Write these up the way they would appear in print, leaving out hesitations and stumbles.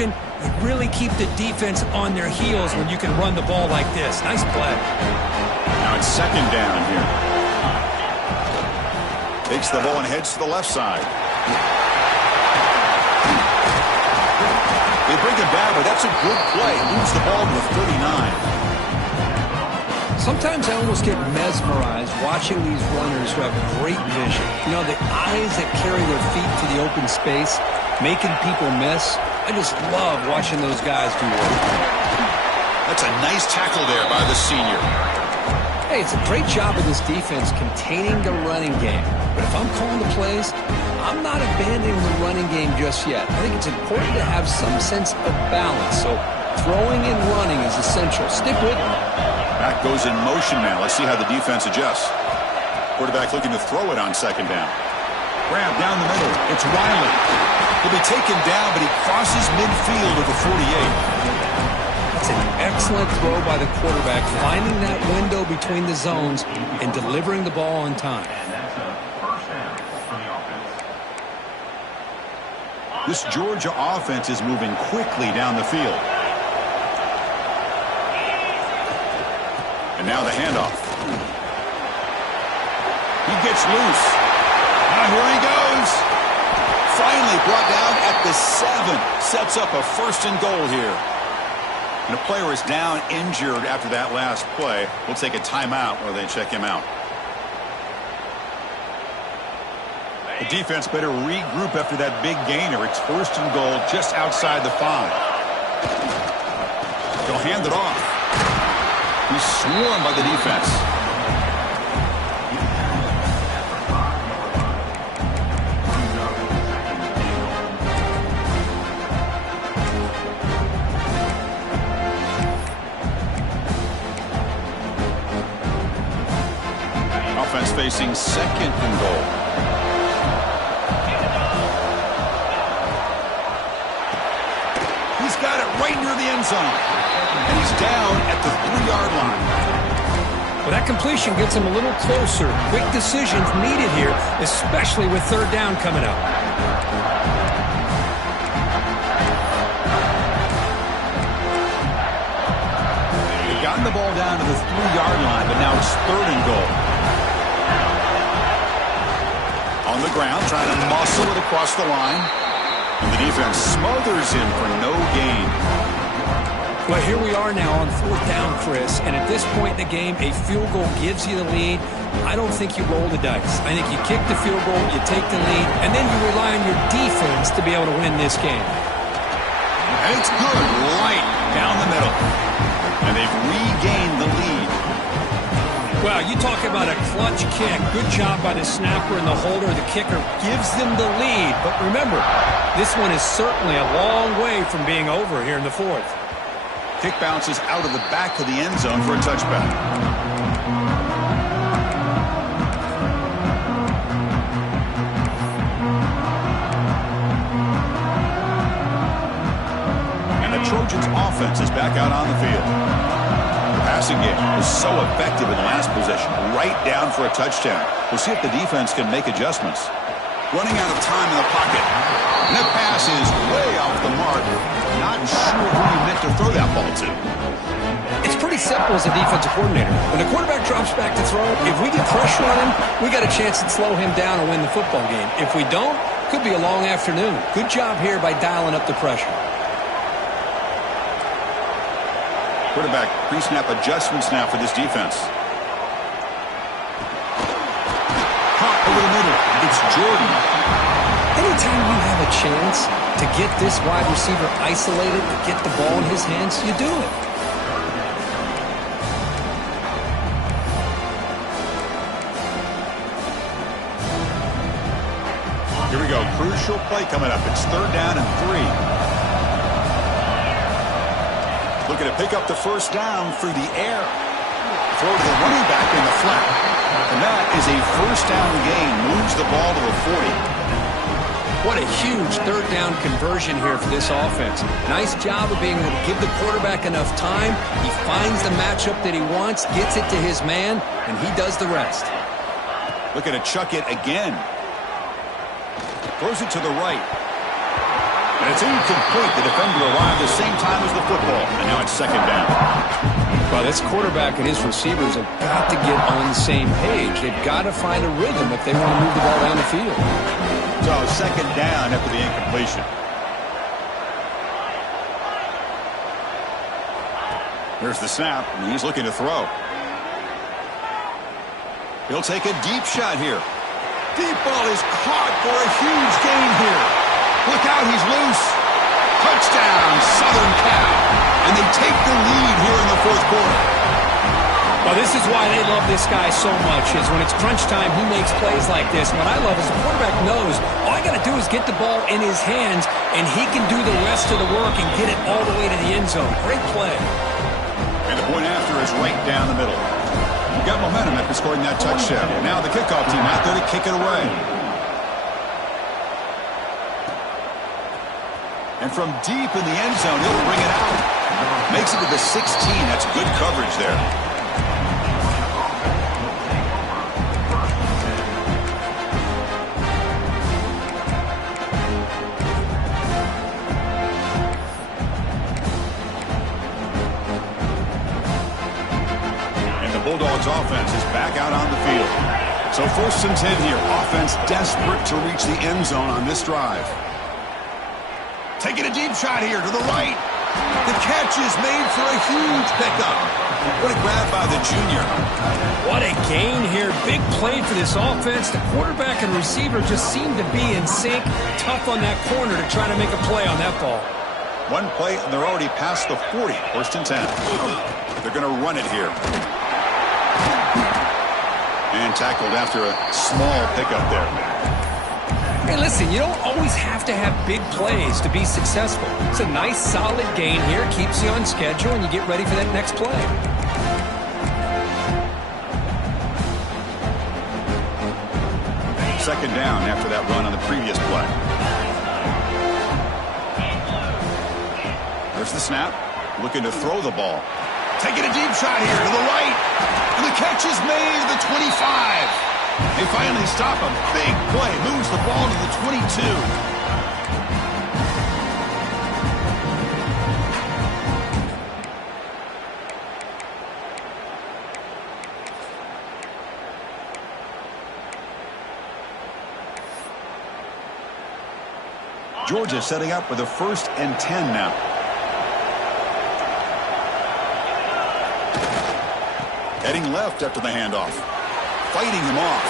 possession. You really keep the defense on their heels when you can run the ball like this. Nice play. Now it's second down here. Takes the ball and heads to the left side. They bring him down, but that's a good play. Moves the ball to the 39. Sometimes I almost get mesmerized watching these runners who have great vision. You know, the eyes that carry their feet to the open space, making people miss. I just love watching those guys do work. That's a nice tackle there by the senior. Hey, it's a great job of this defense containing the running game. But if I'm calling the plays, I'm not abandoning the running game just yet. I think it's important to have some sense of balance. So throwing and running is essential. Stick with it. Back goes in motion now. Let's see how the defense adjusts. Quarterback looking to throw it on second down. Grab down the middle. It's Riley. He'll be taken down, but he crosses midfield at the 48. That's an excellent throw by the quarterback, finding that window between the zones and delivering the ball on time. This Georgia offense is moving quickly down the field. And now the handoff. He gets loose. Now here he goes. Finally brought down at the 7. Sets up a 1st and goal here. And a player is down injured after that last play. We'll take a timeout while they check him out. The defense better regroup after that big gainer. It's 1st and goal just outside the 5. They'll hand it off. He's swarmed by the defense. Offense facing 2nd and goal. He's got it right near the end zone. And he's down at the 3-yard line. Well, that completion gets him a little closer. Quick decisions needed here, especially with 3rd down coming up. They've gotten the ball down to the 3-yard line, but now it's 3rd and goal. On the ground, trying to muscle it across the line. And the defense smothers him for no gain. Well, here we are now on 4th down, Chris, and at this point in the game, a field goal gives you the lead. I don't think you roll the dice. I think you kick the field goal, you take the lead, and then you rely on your defense to be able to win this game. And it's good, right down the middle. And they've regained the lead. Well, you talk about a clutch kick. Good job by the snapper and the holder. The kicker gives them the lead. But remember, this one is certainly a long way from being over here in the 4th. Kick bounces out of the back of the end zone for a touchback. And the Trojans' offense is back out on the field. The passing game was so effective in the last possession, right down for a touchdown. We'll see if the defense can make adjustments. Running out of time in the pocket. And that pass is way off the mark. Not sure who you meant to throw that ball to. It's pretty simple as a defensive coordinator. When the quarterback drops back to throw, if we get pressure on him, we got a chance to slow him down and win the football game. If we don't, could be a long afternoon. Good job here by dialing up the pressure. Quarterback pre-snap adjustments now for this defense. Caught over the middle. It's Jordan. Anytime you have a chance to get this wide receiver isolated, to get the ball in his hands, you do it. Here we go. Crucial play coming up. It's 3rd down and 3. Looking to pick up the 1st down through the air. Throw to the running back in the flat. And that is a 1st down gain. Moves the ball to the 40. What a huge 3rd down conversion here for this offense. Nice job of being able to give the quarterback enough time. He finds the matchup that he wants, gets it to his man, and he does the rest. Looking to chuck it again. Throws it to the right. And it's incomplete. The defender arrived the same time as the football. And now it's second down. Well, this quarterback and his receivers have got to get on the same page. They've got to find a rhythm if they want to move the ball down the field. So second down after the incompletion. Here's the snap, and he's looking to throw. He'll take a deep shot here. Deep ball is caught for a huge gain here. Look out, he's loose. Touchdown, Southern Cal. And they take the lead here in the fourth quarter. Well, this is why they love this guy so much, is when it's crunch time, he makes plays like this. And what I love is the quarterback knows all I got to do is get the ball in his hands, and he can do the rest of the work and get it all the way to the end zone. Great play. And the point after is right down the middle. You got momentum after scoring that touchdown. Now the kickoff team out there to kick it away. And from deep in the end zone, he'll bring it out. Makes it to the 16. That's good coverage there. And the Bulldogs offense is back out on the field. So 1st and 10 here. Offense desperate to reach the end zone on this drive. Taking a deep shot here to the right. The catch is made for a huge pickup. What a grab by the junior. What a gain here. Big play for this offense. The quarterback and receiver just seem to be in sync. Tough on that corner to try to make a play on that ball. One play, and they're already past the 40. 1st and 10. They're going to run it here. And tackled after a small pickup there. Hey, listen, you don't always have to have big plays to be successful. It's a nice, solid gain here. Keeps you on schedule, and you get ready for that next play. Second down after that run on the previous play. There's the snap. Looking to throw the ball. Taking a deep shot here to the right. And the catch is made at the 25. They finally stop a big play. Moves the ball to the 22. Georgia setting up with a 1st and 10 now. Heading left after the handoff. Fighting him off.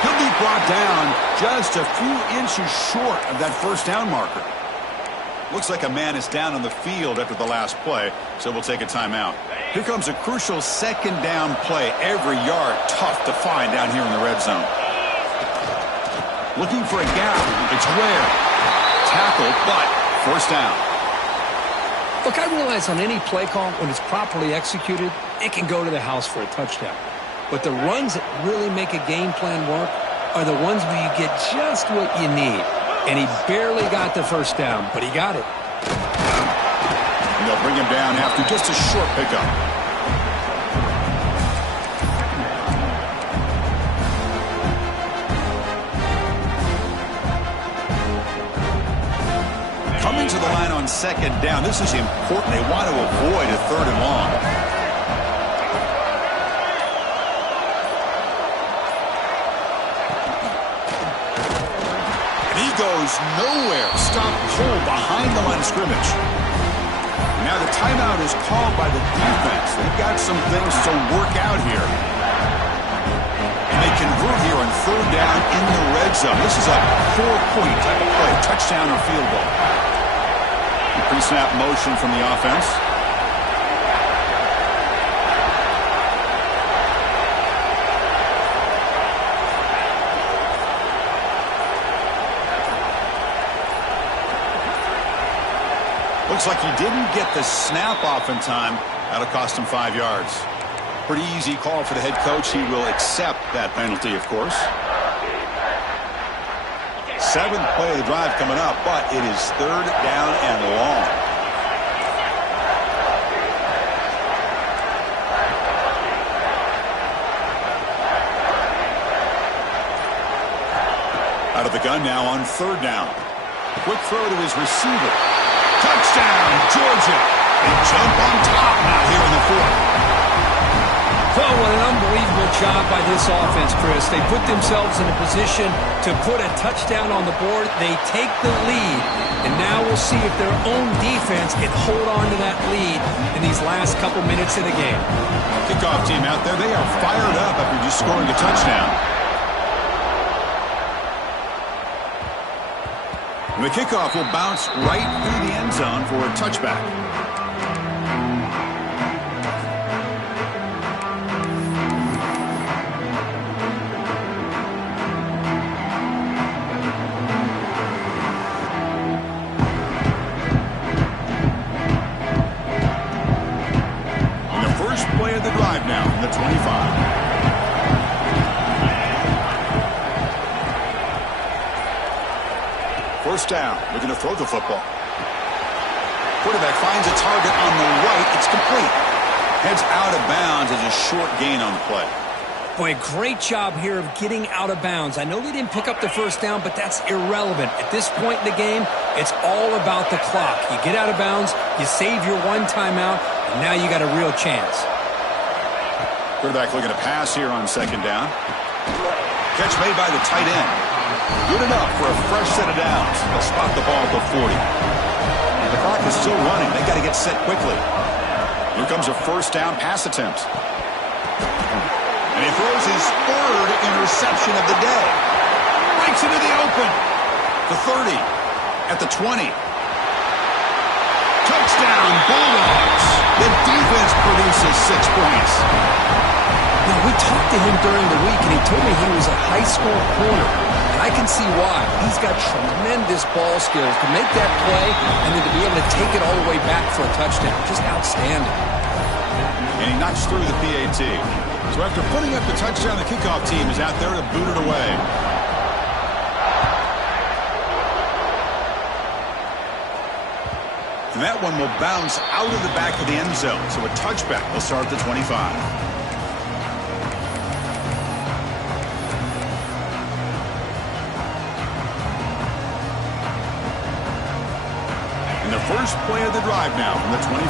He'll be brought down just a few inches short of that 1st down marker. Looks like a man is down on the field after the last play, so we'll take a timeout. Here comes a crucial 2nd down play. Every yard tough to find down here in the red zone. Looking for a gap. It's Ware. Tackled, but 1st down. Look, I realize on any play call, when it's properly executed, it can go to the house for a touchdown. But the runs that really make a game plan work are the ones where you get just what you need. And he barely got the 1st down, but he got it. And they'll bring him down after just a short pickup. Coming to the line on 2nd down. This is important. They want to avoid a 3rd and long. Goes nowhere. Stop cold behind the line of scrimmage. Now the timeout is called by the defense. They've got some things to work out here. And they convert here on 3rd down in the red zone. This is a 4-point type of play. Touchdown or field goal. Pre-snap motion from the offense. Looks like he didn't get the snap off in time. That'll cost him 5 yards. Pretty easy call for the head coach. He will accept that penalty, of course. 7th play of the drive coming up, but it is 3rd down and long. Out of the gun now on 3rd down. Quick throw to his receiver. Touchdown, Georgia. They jump on top now here in the fourth. Oh, what an unbelievable job by this offense, Chris. They put themselves in a position to put a touchdown on the board. They take the lead, and now we'll see if their own defense can hold on to that lead in these last couple minutes of the game. Kickoff team out there, they are fired up after just scoring a touchdown. And the kickoff will bounce right through the end zone for a touchback. Now from the 25. First down, looking to throw the football. Quarterback finds a target on the right. It's complete. Heads out of bounds as a short gain on the play. Boy, great job here of getting out of bounds. I know they didn't pick up the first down, but that's irrelevant. At this point in the game, it's all about the clock. You get out of bounds, you save your one timeout, and now you got a real chance. Quarterback looking to pass here on second down. Catch made by the tight end. Good enough for a fresh set of downs. They'll spot the ball at the 40. The clock is still running. They got to get set quickly. Here comes a first down pass attempt. And he throws his third interception of the day. Breaks into the open. The 30. At the 20. Touchdown, Bulldogs. The defense produces 6 points. You know, we talked to him during the week, and he told me he was a high school corner. And I can see why. He's got tremendous ball skills to make that play and then to be able to take it all the way back for a touchdown. Just outstanding. And he knocks through the PAT. So after putting up the touchdown, the kickoff team is out there to boot it away. And that one will bounce out of the back of the end zone. So a touchback will start at the 25. And the first play of the drive now from the 25.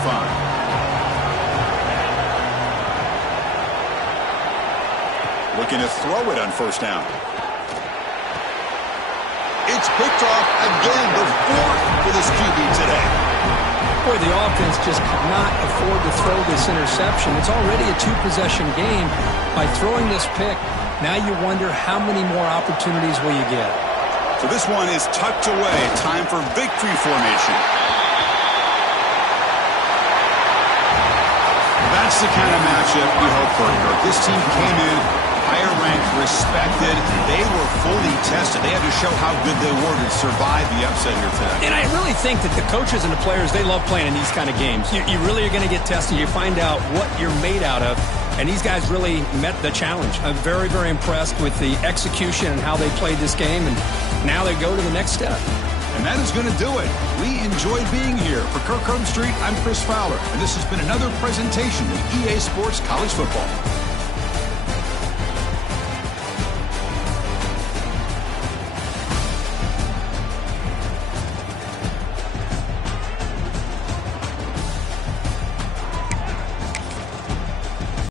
Looking to throw it on first down. It's picked off again, the fourth for this QB today. Boy, the offense just could not afford to throw this interception. It's already a two-possession game. By throwing this pick, now you wonder how many more opportunities will you get. So this one is tucked away. Time for victory formation. That's the kind of matchup we hope for, Kirk. This team came in higher ranked, respected. They were fully tested. They had to show how good they were to survive the upset here today. And I really think that the coaches and the players, they love playing in these kind of games. You really are going to get tested. You find out what you're made out of. And these guys really met the challenge. I'm very, very impressed with the execution and how they played this game. And now they go to the next step. And that is going to do it. We enjoyed being here. For Kirk Herbstreit, I'm Chris Fowler. And this has been another presentation of EA Sports College Football.